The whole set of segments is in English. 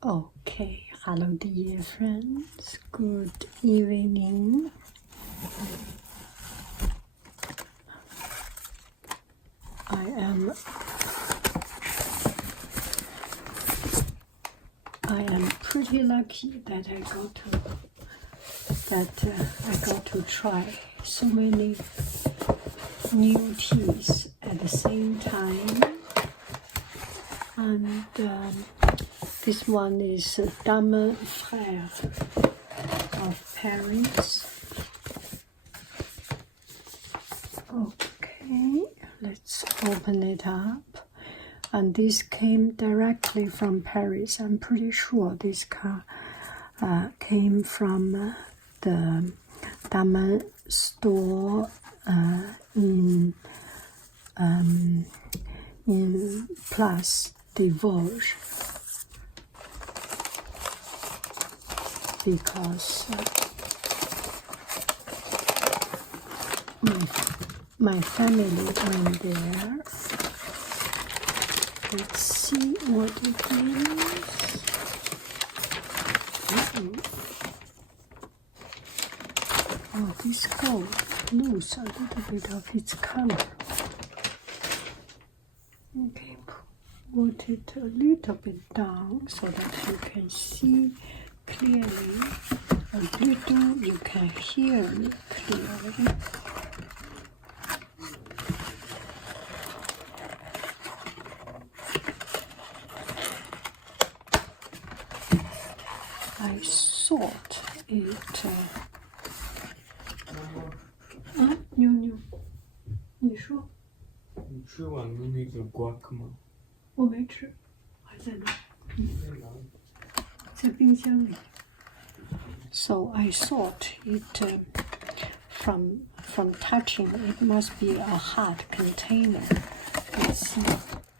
Okay, hello dear friends, good evening. I am pretty lucky that I got to try so many new teas at the same time, and this one is Dammann Freres of Paris. Okay, let's open it up. And this came directly from Paris. I'm pretty sure this car came from the Dammann store in Place des Vosges, because my family went there. Let's see what it is. Oh, this gold lose a little bit of its color. Okay, put it a little bit down so that you can see clearly. A little, you can hear me clearly. I thought it. 妞妞，你说。你吃完了那个 guac 吗？我没吃，还在那。在冰箱里。So I thought it from touching it must be a hard container. Let's see.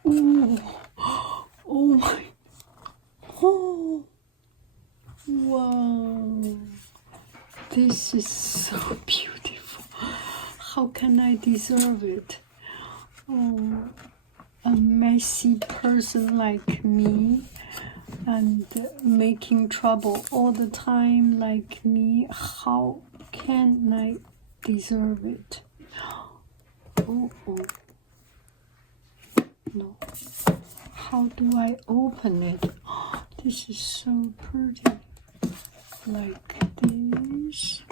Oh my. Oh. Wow, this is so beautiful. How can I deserve it? Oh, a messy person like me and making trouble all the time like me. How can I deserve it? Oh. No. How do I open it? Oh, this is so pretty. Like this.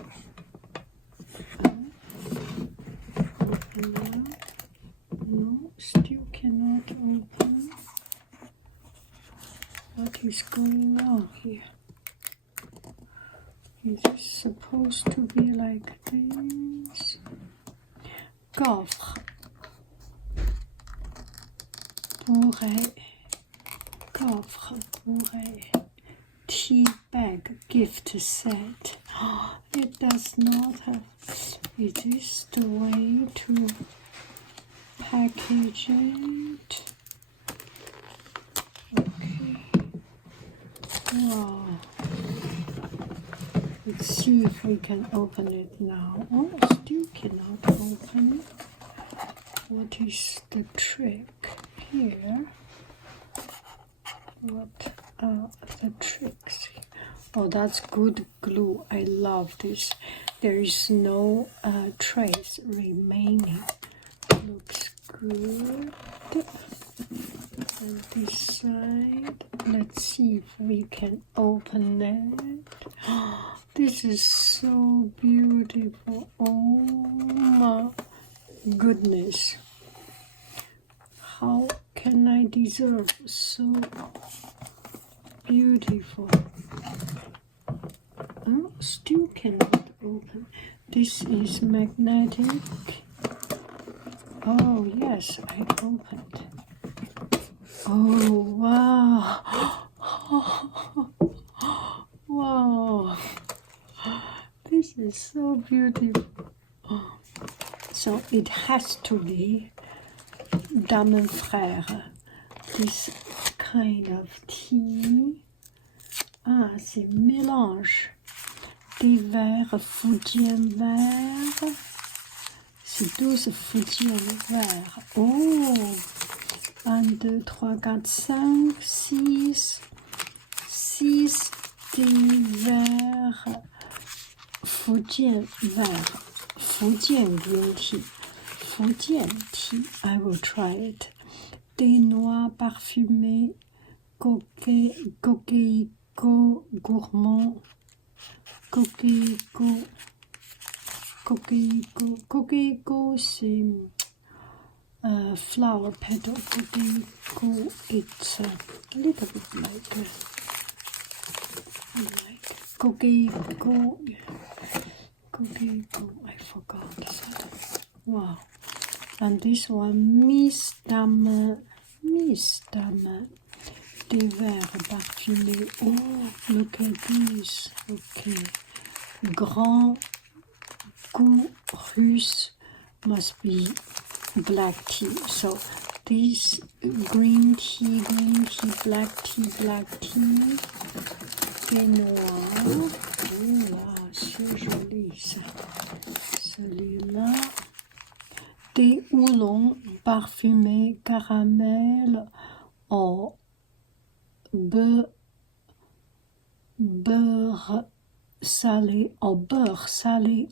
Open up. No, still cannot open. What is going on here? Is this supposed to be like this? Coffre. Coffre bourrée. Tea bag gift set. Oh, it does not have. It is the way to package it. Okay. Wow. Let's see if we can open it now. Oh, still cannot open. What is the trick here? What are the tricks? Oh, that's good glue. I love this. There is no trace remaining. Looks good. And this side, let's see if we can open it. Oh, this is so beautiful. Oh my goodness. How can I deserve so beautiful? Oh, still cannot open. This is magnetic. Oh yes, I opened. Oh wow. Wow. This is so beautiful. So it has to be Dammann Freres, this kind of tea. Ah, c'est mélange des verres Fujian verts. C'est 12 Fujian verts. Oh, 1, 2, 3, 4, 5, 6, Fujian vert, Fujian green tea, Fujian tea. I will try it. Thé noir parfumé, coquelicot gourmand, coquelicot, c'est flower petal. Coquelicot, it's a little bit like coquelicot. I forgot that. Wow. And this one, Miss Dammann, des verres parfumés. Oh, look at this. Okay. Grand goût russe must be black tea. So this green tea, black tea. Thé noir. Oh là, c'est joli ça. Celui-là. Thé oolong parfumé caramel au beurre salé.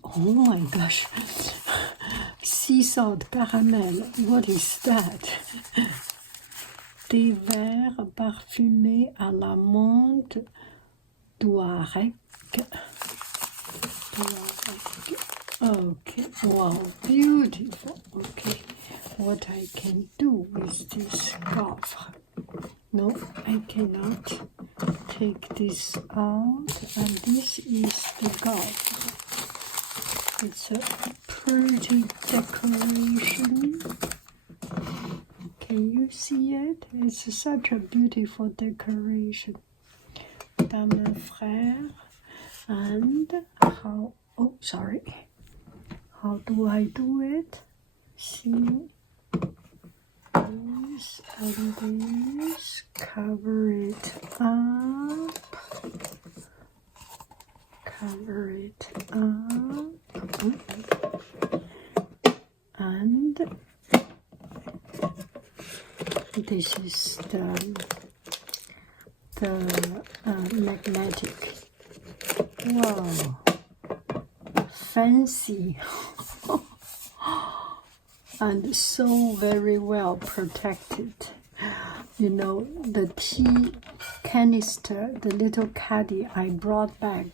Oh my gosh. Sea salt caramel. What is that? Thé vert parfumé à l'amande Touareg. Okay, wow, beautiful. Okay, what I can do with this gauffre? No, I cannot take this out. And this is the gauffre. It's a pretty decoration. Can you see it? It's such a beautiful decoration. Dammann Freres. And how do I do it? See this and this, cover it up, and this is the magnetic. Wow, fancy. And so very well protected. You know, the tea canister, the little caddy I brought back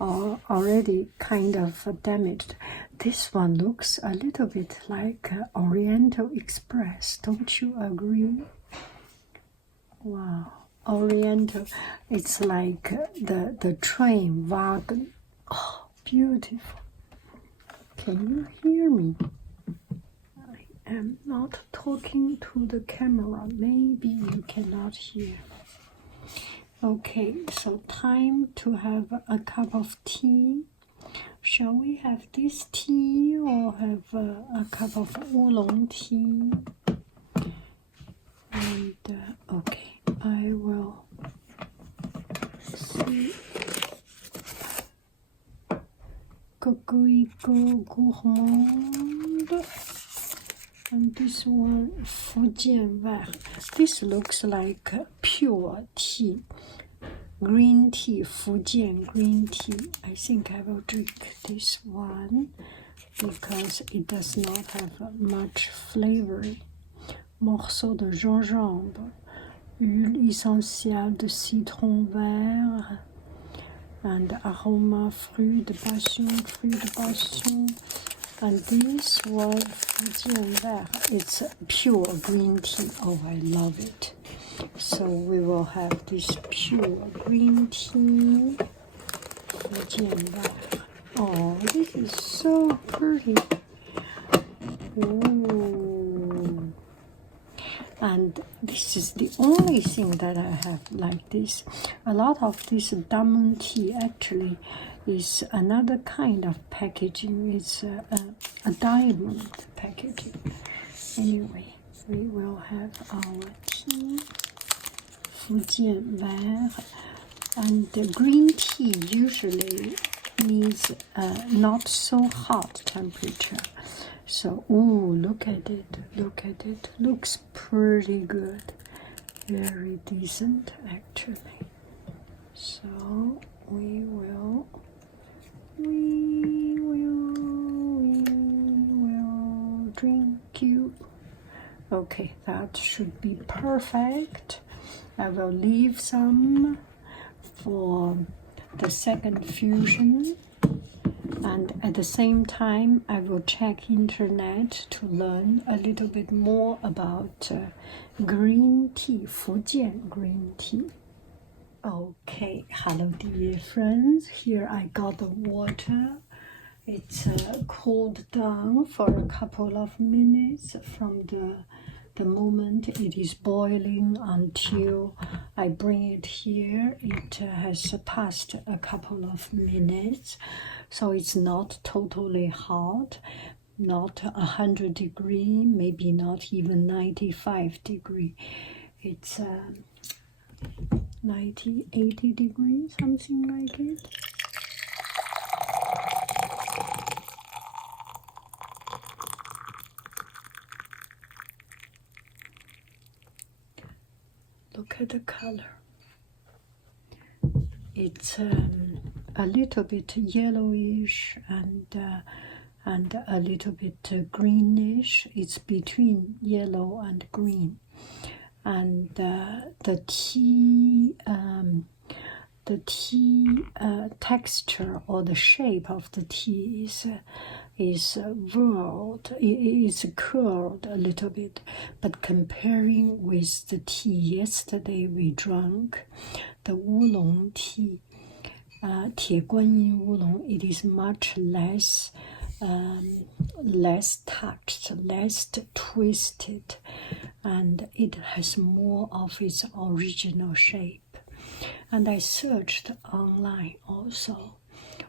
already kind of damaged. This one looks a little bit like Oriental Express, don't you agree? Wow, Oriental, it's like the train wagon. Oh, beautiful. Can you hear me? I am not talking to the camera. Maybe you cannot hear. Okay, so time to have a cup of tea. Shall we have this tea or have a cup of oolong tea? And okay, I will see. Coquelicot gourmand. And this one, Fujian vert. This looks like pure tea. Green tea, Fujian green tea. I think I will drink this one because it does not have much flavor. Morceau de gingembre, huile essentielle de citron vert, and aroma fruit de passion. And this one, Fujian vert, it's pure green tea. Oh, I love it. So we will have this pure green tea, Fujian vert. Oh, this is so pretty. Ooh. And this is the only thing that I have like this. A lot of this Dammann tea actually is another kind of packaging. It's a diamond packaging. Anyway, we will have our tea, Fujian vert. And the green tea usually needs not so hot temperature. So, ooh, look at it. Looks pretty good. Very decent, actually. So, we will Okay, that should be perfect. I will leave some for the second fusion, and at the same time I will check internet to learn a little bit more about green tea, Fujian green tea. Okay, hello dear friends, here I got the water. It's cooled down for a couple of minutes from the moment it is boiling until I bring it here. It has passed a couple of minutes, so it's not totally hot, not 100 degrees, maybe not even 95 degrees. It's 90, 80 degrees, something like it. Look at the color. It's a little bit yellowish and a little bit greenish. It's between yellow and green. And the tea texture or the shape of the tea is whirled, it's curled a little bit, but comparing with the tea yesterday we drank, the oolong tea, 铁观音 oolong, it is much less touched, less twisted, and it has more of its original shape. And I searched online also.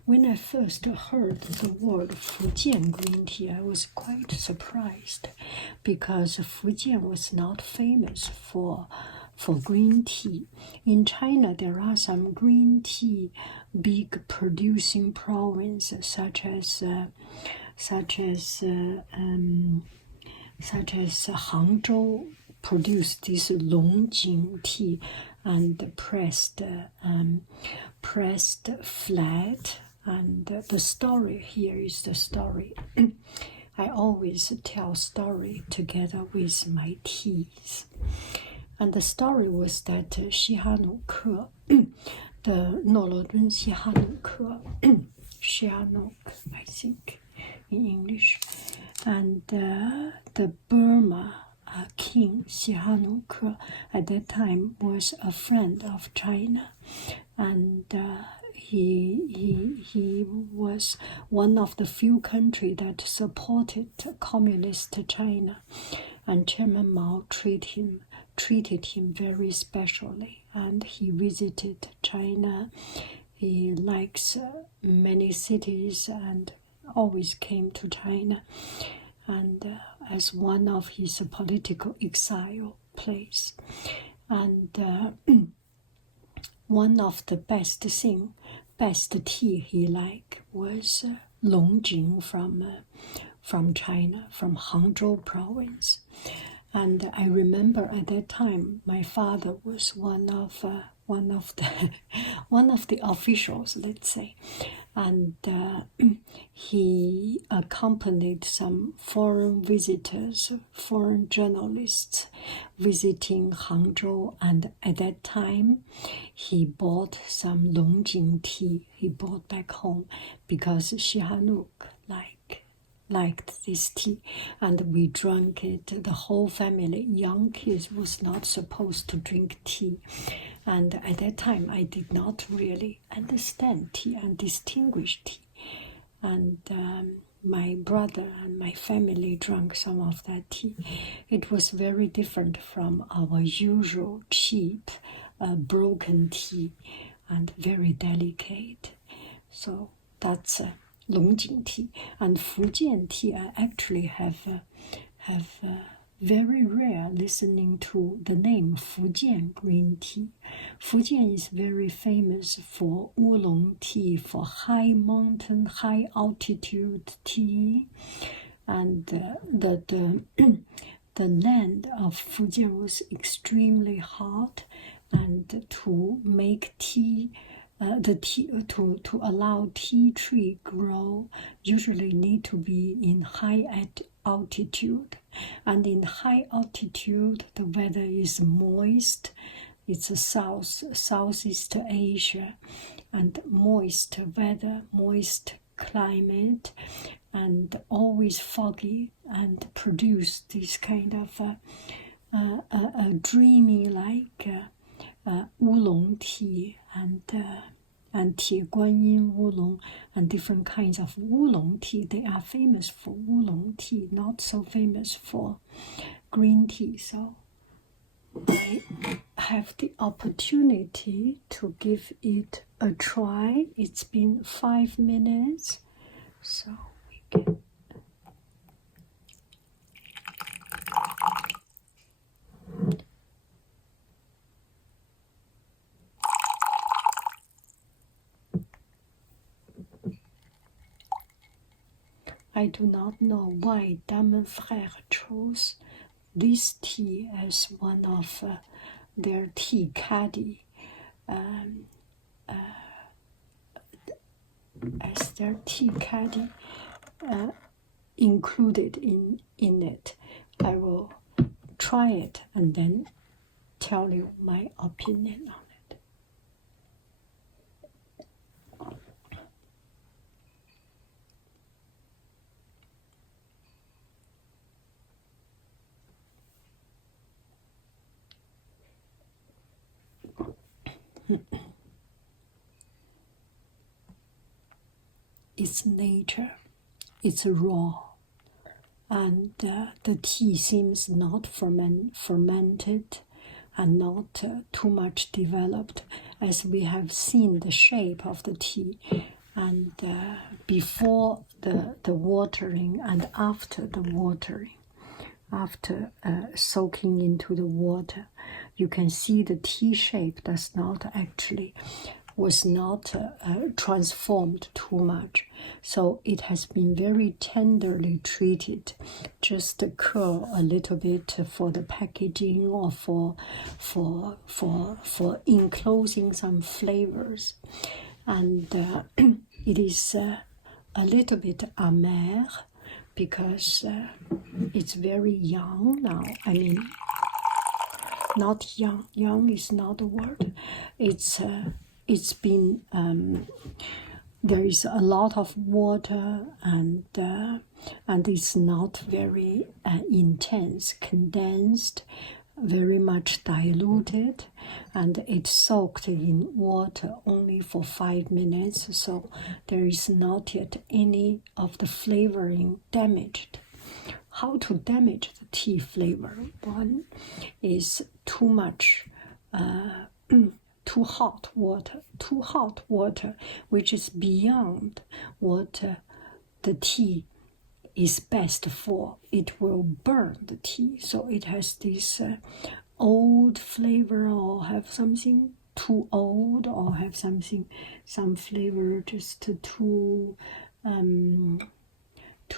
When I first heard the word Fujian green tea, I was quite surprised because Fujian was not famous for green tea. In China, there are some green tea big producing provinces such as Hangzhou produced this Longjing tea and pressed flat. And the story here is the story. I always tell story together with my teas. And the story was that 西哈努克 the 诺罗敦西哈努克 Sihanouk, I think, in English. And the Burma king Sihanouk at that time was a friend of China, and he was one of the few countries that supported communist China, and Chairman Mao treated him very specially, and he visited China. He likes many cities and always came to China, and as one of his political exile place. And one of the best tea he liked was Longjing from China, from Hangzhou province. And I remember at that time my father was one of the officials, let's say, and he accompanied some foreign visitors, foreign journalists visiting Hangzhou, and at that time he bought some Longjing tea he brought back home because Sihanouk liked this tea, and we drank it. The whole family, young kids, was not supposed to drink tea, and at that time I did not really understand tea and distinguish tea, and my brother and my family drank some of that tea. It was very different from our usual cheap broken tea, and very delicate. So that's Longjing tea. And Fujian tea, I actually have very rare listening to the name Fujian green tea. Fujian is very famous for oolong tea, for high mountain, high altitude tea, and the land of Fujian was extremely hot, and to make tea. To allow tea tree grow usually need to be in high altitude, and in high altitude the weather is moist. It's a Southeast Asia, and moist weather, moist climate, and always foggy, and produce this kind of a dreamy like oolong tea and 铁观音 oolong and different kinds of oolong tea. They are famous for oolong tea, not so famous for green tea. So I have the opportunity to give it a try. It's been 5 minutes, so we can. I do not know why Dammann Freres chose this tea as one of their tea caddy, as their tea caddy included in it. I will try it and then tell you my opinion on it. It's nature, it's raw, and the tea seems not fermented and not too much developed, as we have seen the shape of the tea, and before the watering and after the watering, after soaking into the water, you can see the tea shape was not transformed too much. So it has been very tenderly treated, just curl a little bit for the packaging or for enclosing some flavors. And it is a little bit amer because it's very young now. I mean, not young. Young is not a word. It's been there is a lot of water, and it's not very intense, condensed, very much diluted, and it's soaked in water only for 5 minutes, so there is not yet any of the flavoring damaged. How to damage the tea flavor? One is too much too hot water, which is beyond what the tea is best for. It will burn the tea, so it has this old flavor, or have something too old, or have some flavor just too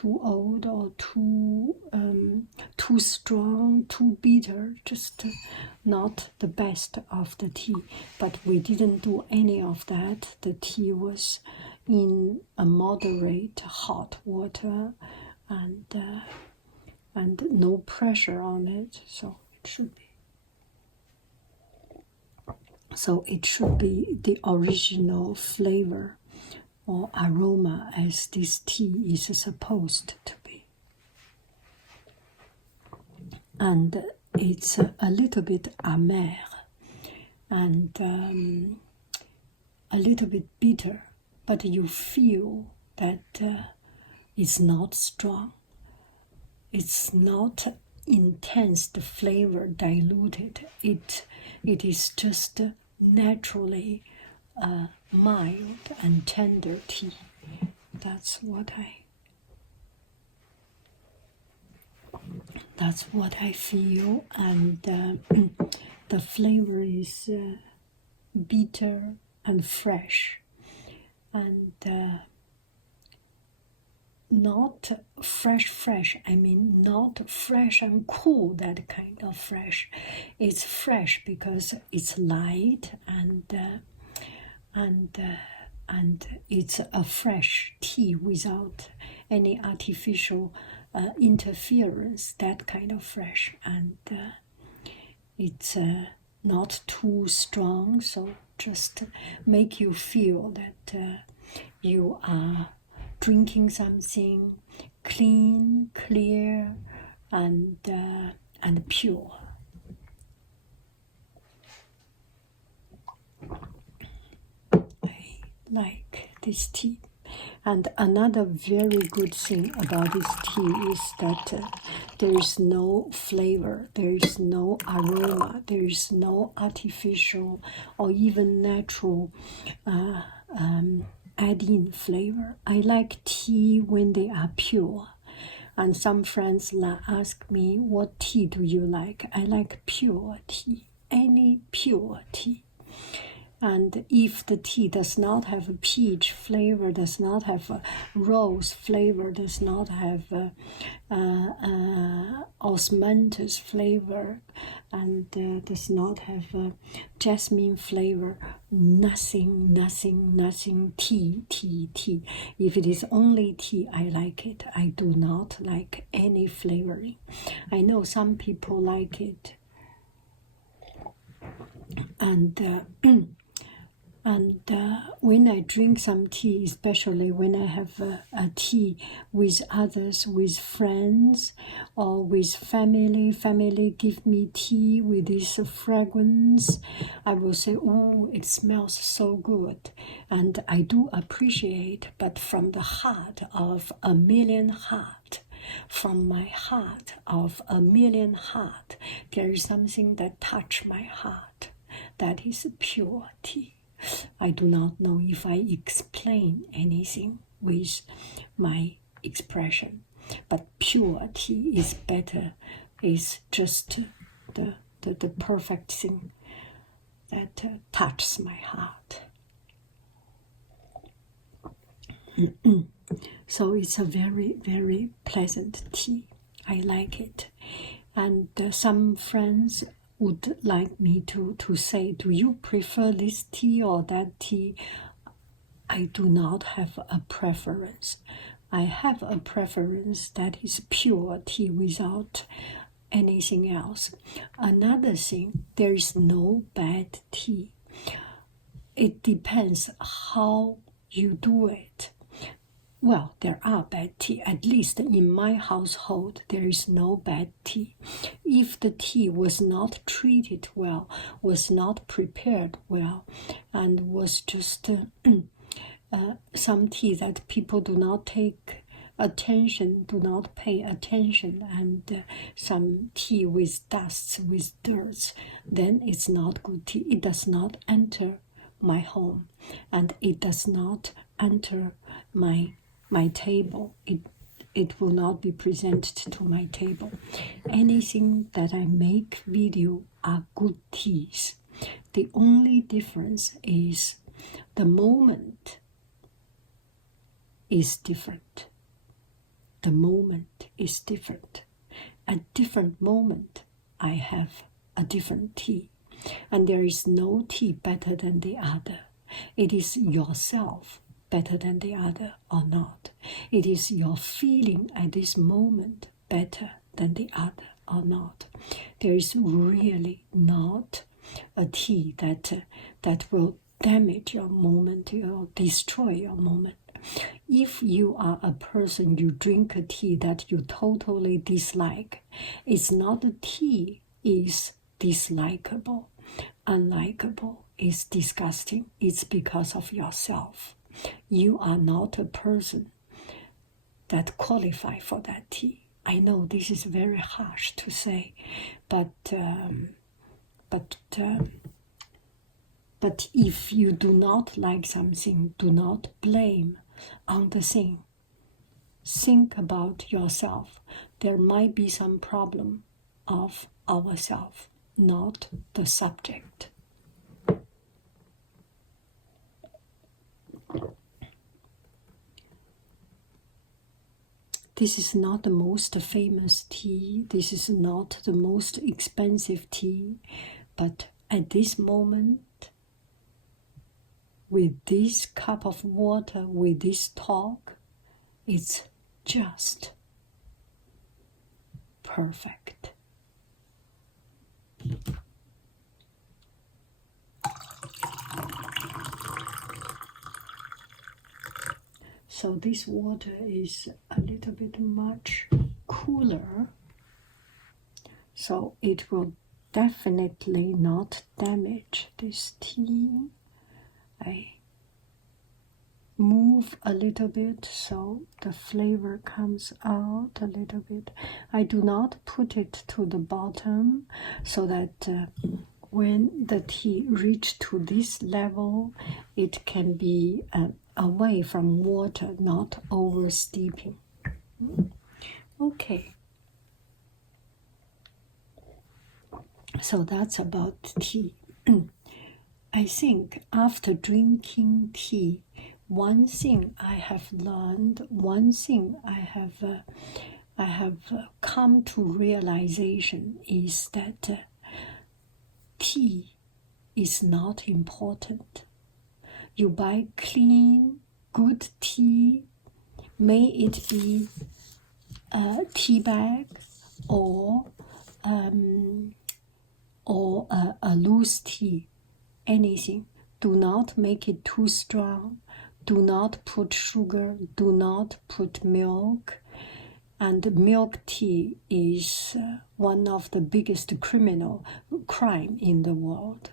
old, or too strong, too bitter, just not the best of the tea. But we didn't do any of that. The tea was in a moderate hot water, and no pressure on it, so it should be. So it should be the original flavor or aroma as this tea is supposed to be. And it's a little bit amer and a little bit bitter, but you feel that it's not strong. It's not intense, the flavor diluted. It is just naturally mild and tender tea. That's what I feel, and the flavor is bitter and fresh, and not fresh. I mean, not fresh and cool, that kind of fresh. It's fresh because it's light, and it's a fresh tea without any artificial interference, that kind of fresh, and it's not too strong, so just make you feel that you are drinking something clean, clear, and pure. I like this tea. And another very good thing about this tea is that there is no flavor, there is no aroma, there is no artificial or even natural add-in flavor. I like tea when they are pure. And some friends ask me, what tea do you like? I like pure tea, any pure tea. And if the tea does not have a peach flavor, does not have a rose flavor, does not have osmanthus flavor, and does not have a jasmine flavor, nothing, tea. If it is only tea, I like it. I do not like any flavoring. I know some people like it. And when I drink some tea, especially when I have a tea with others, with friends or with family give me tea with this fragrance, I will say, oh, it smells so good. And I do appreciate, but from the heart of a million hearts, from my heart of a million hearts, there is something that touches my heart. That is pure tea. I do not know if I explain anything with my expression, but pure tea is better, is just the perfect thing that touches my heart. So it's a very, very pleasant tea. I like it. And some friends would like me to say, do you prefer this tea or that tea? I do not have a preference. I have a preference that is pure tea without anything else. Another thing, there is no bad tea. It depends how you do it. Well, there are bad tea. At least in my household, there is no bad tea. If the tea was not treated well, was not prepared well, and was just some tea that people do not take attention, do not pay attention, and some tea with dusts, with dirts, then it's not good tea. It does not enter my home, and it does not enter my table. It will not be presented to my table. Anything that I make video are good teas. The only difference is the moment is different. The moment is different. At different moment, I have a different tea. And there is no tea better than the other. It is yourself better than the other or not. It is your feeling at this moment better than the other or not. There is really not a tea that will damage your moment or destroy your moment. If you are a person, you drink a tea that you totally dislike, it's not the tea is dislikable, unlikable, is disgusting. It's because of yourself. You are not a person that qualify for that tea. I know this is very harsh to say, but if you do not like something, do not blame on the thing. Think about yourself. There might be some problem of ourselves, not the subject. This is not the most famous tea. This is not the most expensive tea. But at this moment, with this cup of water, with this talk, it's just perfect. So this water is a little bit much cooler, so it will definitely not damage this tea. I move a little bit so the flavor comes out a little bit. I do not put it to the bottom so that when the tea reach to this level, it can be away from water, not over steeping. Okay. So that's about tea. I think after drinking tea, one thing I have learned, one thing I have come to realization is that tea is not important. You buy clean, good tea, may it be a tea bag or a loose tea, anything. Do not make it too strong. Do not put sugar. Do not put milk. And milk tea is one of the biggest criminal crime in the world.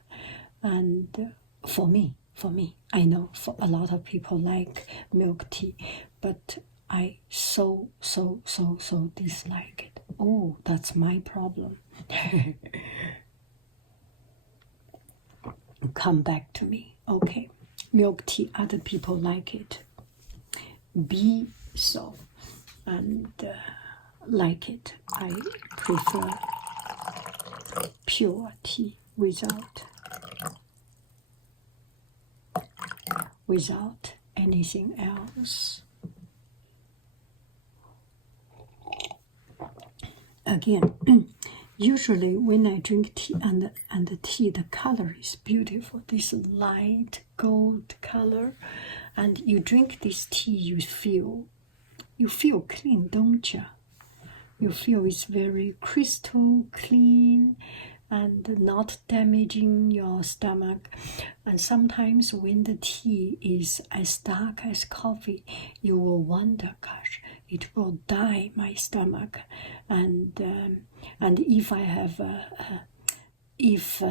And for me, I know for a lot of people like milk tea, but I so dislike it. Oh, that's my problem. Come back to me. Okay, milk tea, other people like it. Be so. And like it. I prefer pure tea without anything else. Again, usually when I drink tea and the tea, the color is beautiful. This light gold color, and you drink this tea, you feel clean, don't you? You feel it's very crystal clean and not damaging your stomach. And sometimes when the tea is as dark as coffee, you will wonder, gosh, it will dye my stomach. And if I have if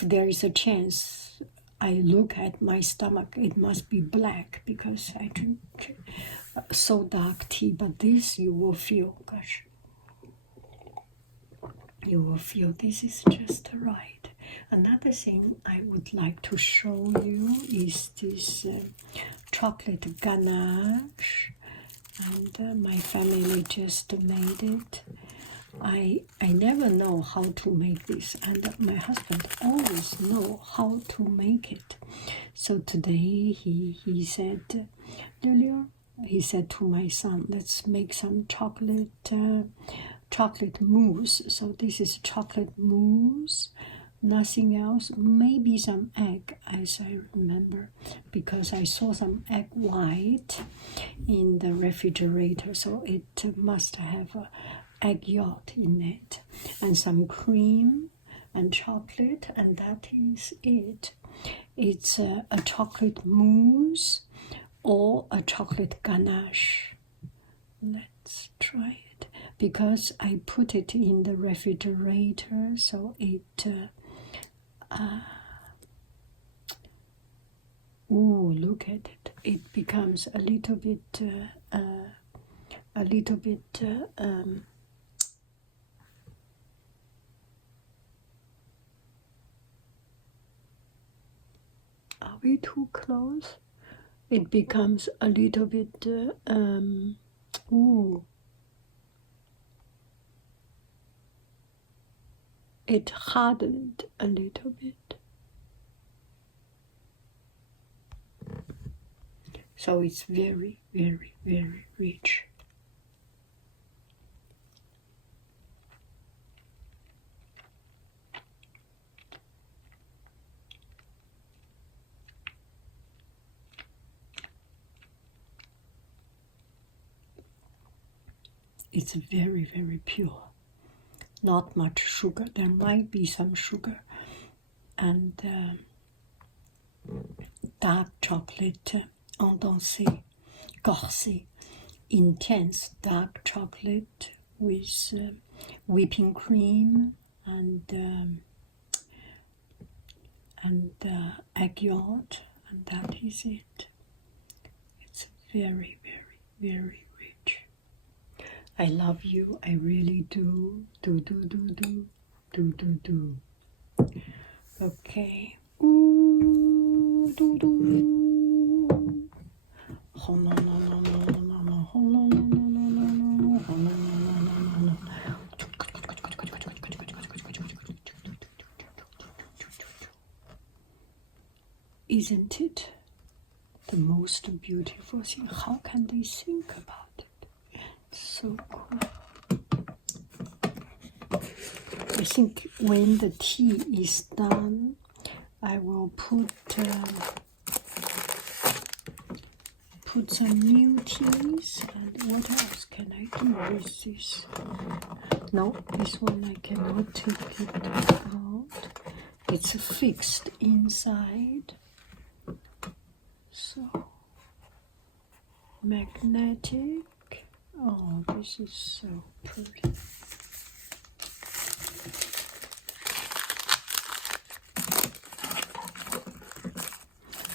there is a chance, I look at my stomach, it must be black because I drink so dark tea. But this you will feel, gosh, you will feel this is just right. Another thing I would like to show you is this chocolate ganache, and my family just made it. I never know how to make this, and my husband always know how to make it. So today he said, Liu, he said to my son, let's make some chocolate mousse. So this is chocolate mousse, nothing else, maybe some egg, as I remember, because I saw some egg white in the refrigerator, so it must have a egg yolk in it, and some cream and chocolate, and that is it. It's a chocolate mousse or a chocolate ganache. Let's try it, because I put it in the refrigerator, so it look at it. It becomes a little bit are we too close? It becomes a little bit it hardened a little bit. So it's very, very, very rich. It's very, very pure. Not much sugar. There might be some sugar. And dark chocolate condensé, corsé, intense dark chocolate with whipping cream and egg yolk, and that is it. It's very, very, very rich. I love you. I really do. Do. Okay. Ooh, do. Isn't it the most beautiful thing? How can they think about it? It's so cool. I think when the tea is done, I will put some new teas. And what else can I do with this? No, this one I cannot take it out. It's fixed inside. So magnetic. Oh, this is so pretty.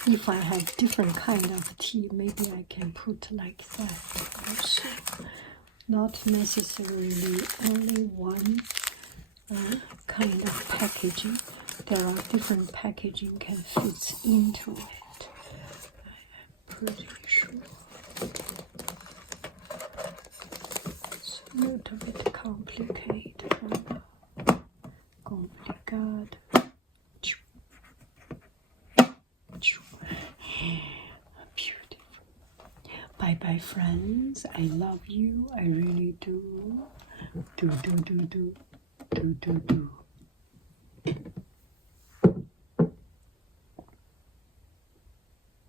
If I have different kind of tea, maybe I can put like that also. Not necessarily only one kind of packaging. There are different packaging can fit into it. I'm pretty sure. It's a little bit complicated. Complicado. Beautiful. Bye bye, friends. I love you. I really do. Do.